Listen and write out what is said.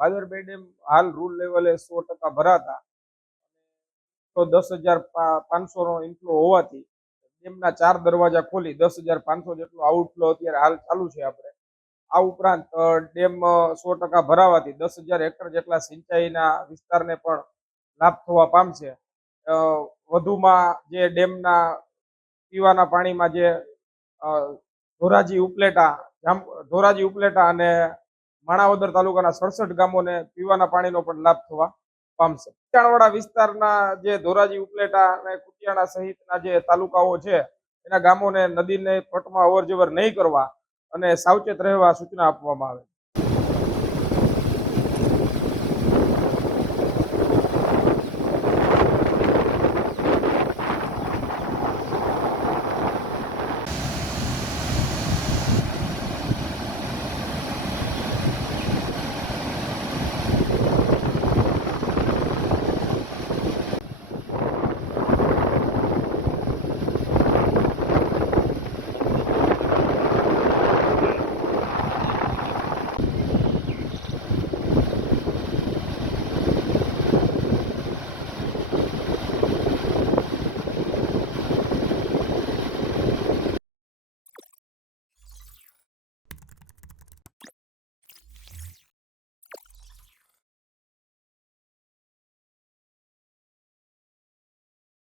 ભાદરભાઈ dam હાલ rule લેવલે સો ટકા ભરાતા. તો દસ હજાર પાંચસો નો ઇન્ફ્લો હોવાથી ડેમના ચાર દરવાજા ખોલી દસ હજાર પાંચસો જેટલો આઉટફ્લો અત્યારે હાલ ચાલુ છે આપણે. આ ઉપરાંત ડેમ સો ટકા ભરાવાથી દસ હજાર હેક્ટર જેટલા સિંચાઈના વિસ્તારને પણ લાભ થવા પામશે. વધુમાં જે ડેમના પીવાના પાણીમાં જે ધોરાજી ઉપલેટા ધોરાજી ઉપલેટા અને માણાવદર તાલુકાના સડસઠ ગામોને પીવાના પાણીનો પણ લાભ થવા પામશે. કુતિયાણવાડા વિસ્તારના જે ધોરાજી ઉપલેટા અને કુટિયાણા સહિતના જે તાલુકાઓ છે, એના ગામોને નદીને પટમાં અવરજવર નહીં કરવા અને સાવચેત રહેવા સૂચના આપવામાં આવે